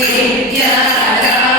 Yeah.